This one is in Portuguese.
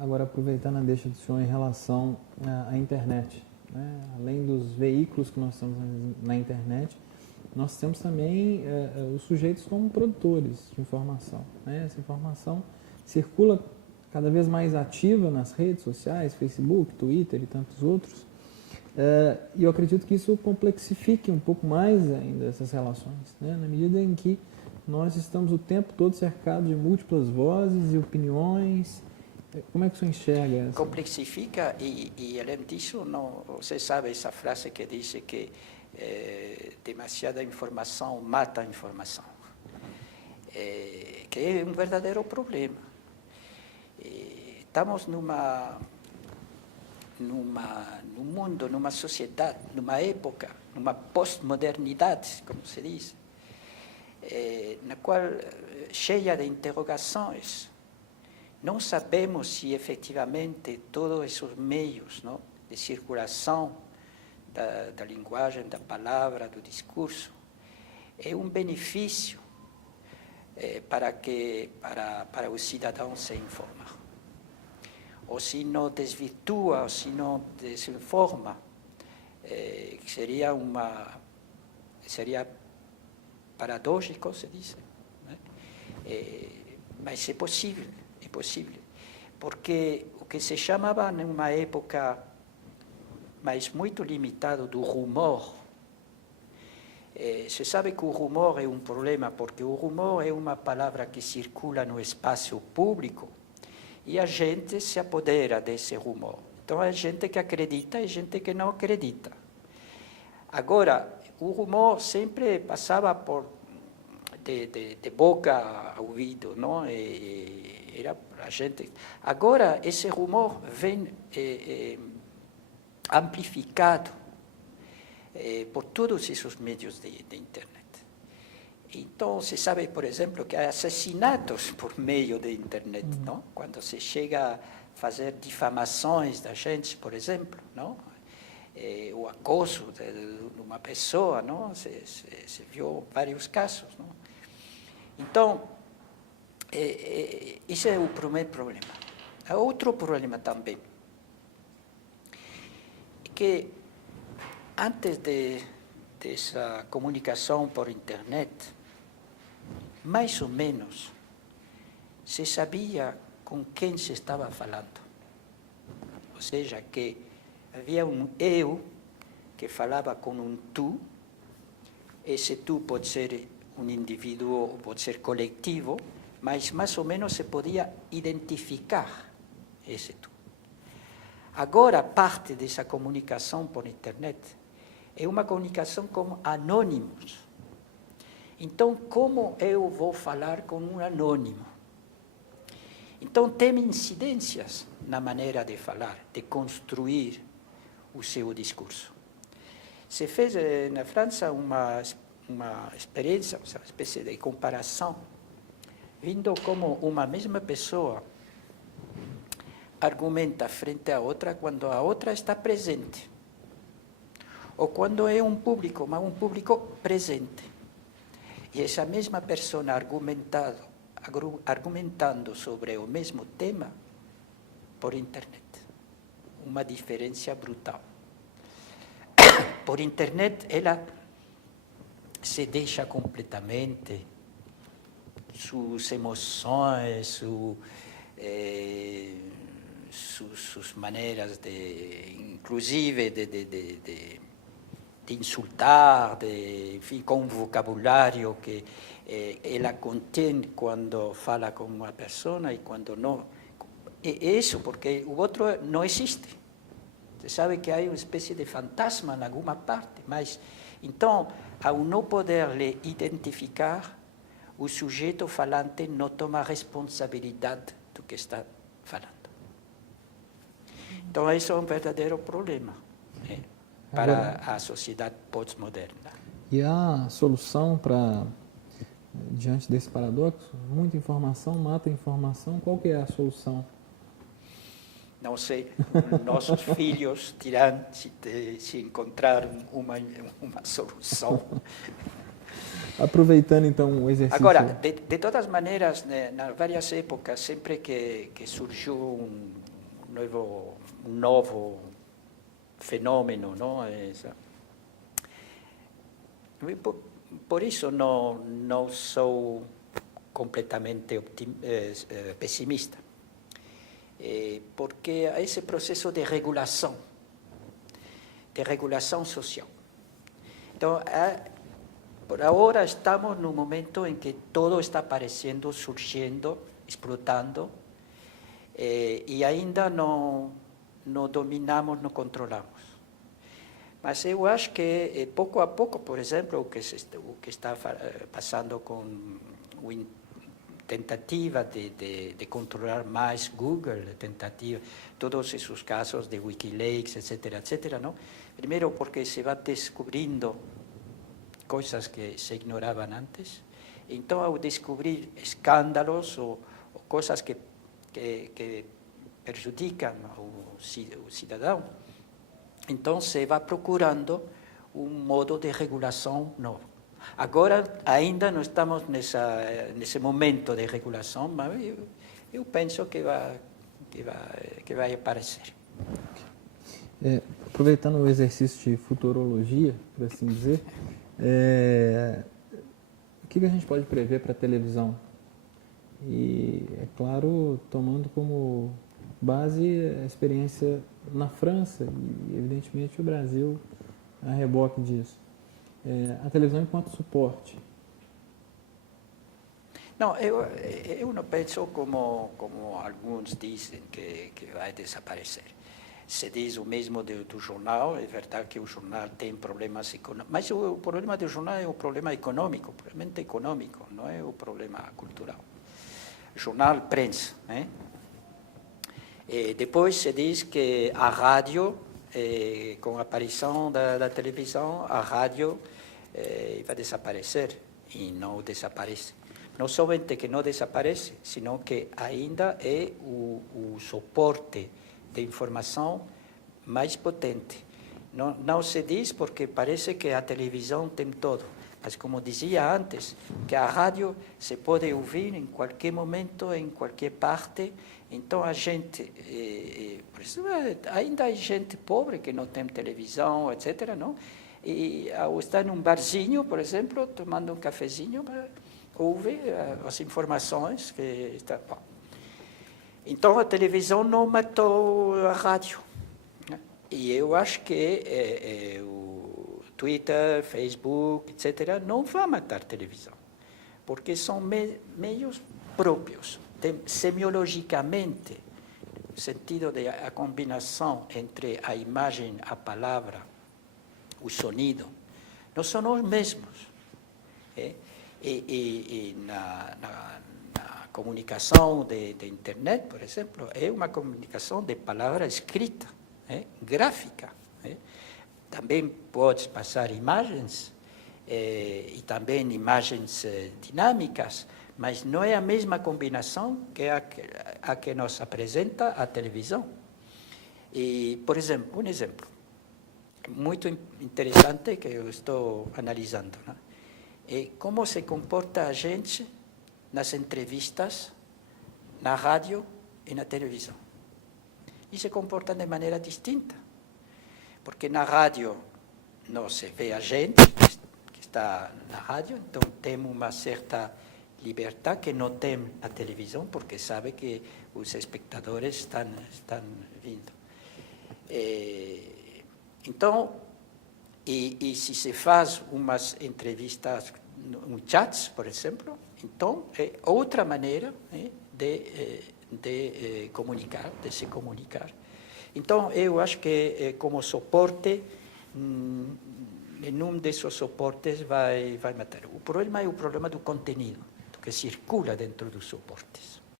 agora aproveitando a deixa do senhor em relação à internet, né? Além dos veículos que nós temos na internet, nós temos também os sujeitos como produtores de informação, né? Essa informação circula cada vez mais ativa nas redes sociais, Facebook, Twitter e tantos outros, e eu acredito que isso complexifique um pouco mais ainda essas relações, né? Na medida em que nós estamos o tempo todo cercados de múltiplas vozes e opiniões. Como é que o senhor enxerga essa? Complexifica e além disso, não, você sabe essa frase que diz que demasiada informação mata a informação, que é um verdadeiro problema. Estamos num mundo, numa sociedade, numa época, numa pós-modernidade, como se diz, na qual cheia de interrogações. Não sabemos se efetivamente todos esses meios, não, de circulação da linguagem, da palavra, do discurso, é um benefício para o cidadão se informar. Ou se não desvirtua, ou se não desinforma, seria paradójico, se diz, né? Mas é possível, porque o que se chamava numa época, mas muito limitado, do rumor, se sabe que o rumor é um problema, porque o rumor é uma palavra que circula no espaço público e a gente se apodera desse rumor. Então, há gente que acredita e gente que não acredita. Agora, o rumor sempre passava de boca a ouvido, não? Era a gente. Agora, esse rumor vem amplificado por todos esses meios de internet. Então, se sabe, por exemplo, que há assassinatos por meio da internet, não? Quando se chega a fazer difamações da gente, por exemplo, não? O acoso de uma pessoa, não? Se viu vários casos, não? Então, esse é o primeiro problema. Há outro problema também, que antes dessa comunicação por internet, mais ou menos, se sabia com quem se estava falando. Ou seja, que havia um eu que falava com um tu. Esse tu pode ser um indivíduo ou pode ser coletivo, mas mais ou menos se podia identificar esse tu. Agora, parte dessa comunicação por internet é uma comunicação com anônimos. Então, como eu vou falar com um anônimo? Então, tem incidências na maneira de falar, de construir o seu discurso. Se fez na França uma experiência, uma espécie de comparação, vendo como uma mesma pessoa argumenta frente à outra quando a outra está presente, ou quando é um público, mas um público presente. E essa mesma pessoa argumentando sobre o mesmo tema por internet. Uma diferença brutal. Por internet, ela se deixa completamente suas emoções, suas maneiras inclusive de insultar, enfim, com um vocabulário que ela contém quando fala com uma pessoa e quando não. É isso, porque o outro não existe. Você sabe que há uma espécie de fantasma em alguma parte, mas então, ao não poder lhe identificar, o sujeito falante não toma responsabilidade do que está falando. Então, isso é um verdadeiro problema, né, para a sociedade pós-moderna. E a solução diante desse paradoxo? Muita informação mata informação. Qual que é a solução? Não sei, nossos filhos dirão se encontraram uma solução. Aproveitando então o exercício. Agora, de todas maneiras, né, nas várias épocas, sempre que surgiu um novo fenômeno, não? Por isso não sou completamente pessimista, porque há esse processo de regulação social. Então, por agora estamos num momento em que todo está aparecendo, surgindo, explotando, e ainda não dominamos, não controlamos. Mas eu acho que, pouco a pouco, por exemplo, o que está passando com a tentativa de controlar mais Google, tentativa, todos esses casos de Wikileaks, etc., não? Primeiro porque se vai descobrindo coisas que se ignoravam antes. Então, ao descobrir escândalos ou coisas que prejudicam o cidadão, então se vai procurando um modo de regulação novo. Agora, ainda não estamos nesse momento de regulação, mas eu penso que vai aparecer. Aproveitando o exercício de futurologia, por assim dizer, o que a gente pode prever para a televisão? E, é claro, tomando como base a experiência na França e, evidentemente, o Brasil a reboque disso. A televisão enquanto suporte. Não, eu não penso como alguns dizem que vai desaparecer. Se diz o mesmo do jornal, é verdade que o jornal tem problemas econômicos, mas o problema do jornal é um problema econômico, puramente econômico, não é um problema cultural. Jornal, prensa, né? Depois se diz que a rádio, com a aparição da televisão, a rádio vai desaparecer, e não desaparece. Não somente que não desaparece, senão que ainda é o suporte de informação mais potente. Não se diz porque parece que a televisão tem todo, mas como dizia antes, que a rádio se pode ouvir em qualquer momento, em qualquer parte. Então a gente, por isso, ainda há gente pobre que não tem televisão, etc., não? E ao estar num barzinho, por exemplo, tomando um cafezinho, ouve as informações que está. Bom. Então, a televisão não matou a rádio. Né? E eu acho que o Twitter, Facebook, etc., não vai matar a televisão, porque são meios próprios. Semiologicamente, no sentido da combinação entre a imagem, a palavra, o sonido, não são os mesmos. E na comunicação de internet, por exemplo, é uma comunicação de palavra escrita, gráfica. Também pode passar imagens, e também imagens dinâmicas, mas não é a mesma combinação que a que nos apresenta a televisão. E, por exemplo, um exemplo muito interessante que eu estou analisando, né? É como se comporta a gente nas entrevistas, na rádio e na televisão. E se comportam de maneira distinta, porque na rádio não se vê a gente que está na rádio, então tem uma certa liberdade que não tem na televisão, porque sabe que os espectadores estão vindo. Então, e se se faz umas entrevistas, chats, por exemplo, então é outra maneira de comunicar, de se comunicar. Então, eu acho que como suporte, nenhum desses suportes vai matar. O problema é o problema do conteúdo, do que circula dentro dos suportes.